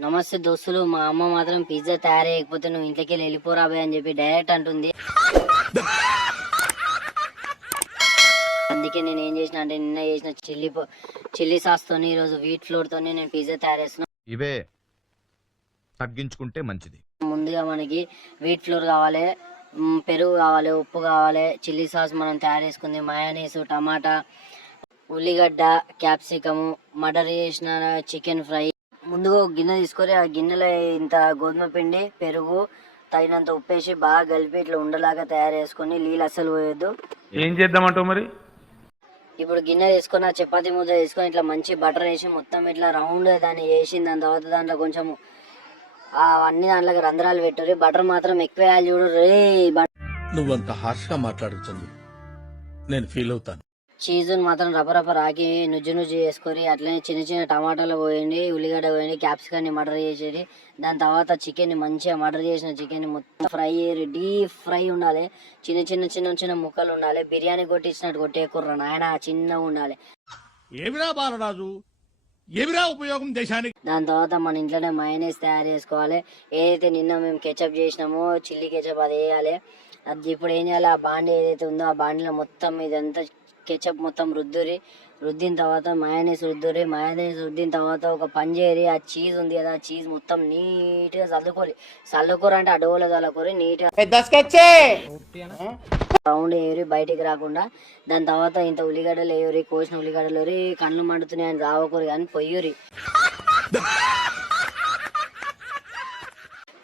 నమస్తే దోస్తులు మా అమ్మ మాత్రం పిజ్జా తయారయ్యకపోతే నువ్వు ఇంట్లోకి వెళ్ళి వెళ్ళిపోరా బాయ్ అని చెప్పి డైరెక్ట్ అంటుంది. అందుకే నేను ఏం చేసిన అంటే నిన్న చేసిన చిల్లీ చిల్లీ సాస్ తోని ఈరోజు వీట్ ఫ్లోర్ తోని నేను పిజ్జా తయారు చేస్తున్నా. ఇవే తగ్గించుకుంటే మంచిది. ముందుగా మనకి వీట్ ఫ్లోర్ కావాలి మ్, పెరుగు కావాలి ఉప్పు కావాలి చిల్లీ సాస్ మనం తయారు చేసుకుంది మయోనీస్ టమాటా ఉల్లిగడ్డ క్యాప్సికము మటర్ చేసిన చికెన్ ఫ్రై. ముందుగా ఒక గిన్నె తీసుకొని ఆ గిన్నెలో ఇంత గోధుమ పిండి పెరుగు తగినంత ఉప్పేసి బాగా కలిపి ఇట్లా ఉండలాగా తయారు చేసుకొని నీళ్ళు అస్సలు పోయొద్దు. ఏం చేద్దామంటావు మరి? ఇప్పుడు గిన్నె తీసుకొని ఆ చపాతీ ముద్ద తీసుకొని ఇట్లా మంచి బటర్ వేసి మొత్తం ఇట్లా రౌండ్ దాన్ని వేసి దాని తర్వాత దాంట్లో కొంచెం ఆ అన్ని దాంట్లోకి రంధ్రాలు పెట్టుర్రి. బటర్ మాత్రం ఎక్కువ వేయాలి చూడు. రే నువ్వంత హార్ష్గా మాట్లాడుతుంది నేను ఫీల్ అవుతాను. చీజ్ మాత్రం రప రప రాకి నుజ్జు నుజ్జు చేసుకొని అట్లనే చిన్న చిన్న టమాటాలు పోయండి ఉల్లిగడ్డ పోయండి క్యాప్సికన్ని మటర్ చేసేది. దాని తర్వాత చికెన్ని మంచిగా మటర్ చేసిన చికెన్ని మొత్తం ఫ్రై డీప్ ఫ్రై ఉండాలి. చిన్న చిన్న చిన్న చిన్న ముక్కలు ఉండాలి. బిర్యానీ కొట్టించినట్టు కొట్టే కుర్ర నాయన చిన్నగా ఉండాలి. ఏమిరా బాలరాజు? ఏమిరా ఉపయోగం దేశానికి? దాని తర్వాత మన ఇంట్లోనే మయోనీస్ తయారు చేసుకోవాలి. ఏదైతే నిన్న మేము కెచప్ చేసినామో చిల్లీ కెచప్ అది వేయాలి. అది ఇప్పుడు ఏం చేయాలి? ఆ బాండి ఏదైతే ఉందో ఆ బాండిలో మొత్తం ఇదంతా కెచప్ మొత్తం రుద్దురి. రుద్దిన తర్వాత మయోనీస్ రుద్దురి. మయోనీస్ రుద్దిన తర్వాత ఒక పంజేరి ఆ చీజ్ ఉంది కదా ఆ చీజ్ మొత్తం నీట్గా చల్లుకోరి. చల్లుకోరు అంటే అడవులో చల్లుకోరి నీట్గా రౌండ్ ఏరి బయటికి రాకుండా. దాని తర్వాత ఇంత ఉల్లిగడ్డలు వేయరి కోసిన ఉల్లిగడ్డలు కళ్ళు మండుతున్నాయని రావకూరి కానీ పొయ్యూరి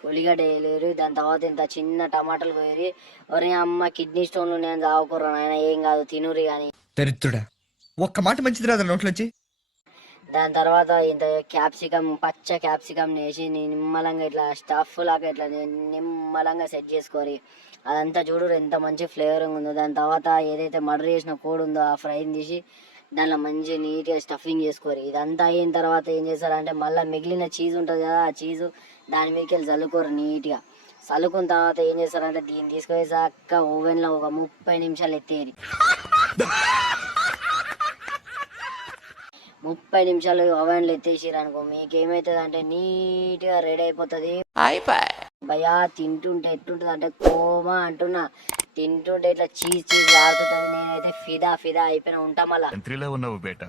ఉల్లిగడ్డ వేయలేరు దాని తర్వాత ఇంత చిన్న టమాటాలు పోయి ఒరే అమ్మ కిడ్నీ స్టోన్లు ఉన్నాయని చావకూర నాయన ఏం కాదు తినురి కానీ దరిద్రుడా? ఒక్క మాట మంచిది రాదు నోట్లోంచి? దాని తర్వాత ఇంత క్యాప్సికమ్ పచ్చ క్యాప్సికమ్ వేసి నిమ్మలంగా ఇట్లా స్టఫ్ లాగా ఇట్లా నిమ్మలంగా సెట్ చేసుకోరి అదంతా చూడు ఎంత మంచి ఫ్లేవరింగ్ ఉందో. దాని తర్వాత ఏదైతే మర్డర్ చేసిన కోడ్ ఉందో ఆ ఫ్రైని తీసి దానిలో మంచి నీట్గా స్టఫింగ్ చేసుకోరి. ఇదంతా అయిన తర్వాత ఏం చేస్తారంటే మళ్ళీ మిగిలిన చీజ్ ఉంటుంది కదా ఆ చీజు దాని మీదకి వెళ్ళి చల్లుకోరు నీట్గా. చల్లుకున్న తర్వాత ఏం చేస్తారంటే దీన్ని తీసుకొని చక్క ఓవెన్లో ఒక ముప్పై నిమిషాలు ఎత్తేరి ముప్పై నిమిషాలు ఓవెన్లో ఎత్తేసిరు అనుకో మీకు ఏమవుతుంది అంటే నీట్గా రెడీ అయిపోతుంది. భయా తింటుంటే ఎట్టుంటుంది అంటే కోమా అంటున్నా. తింటుంటే ఇట్లా చీజ్ చీజ్ వాడుతుంది నేనైతే ఫిదా ఫిదా అయిపోయినా ఉంటా మళ్ళా. ఉన్నావు బేట.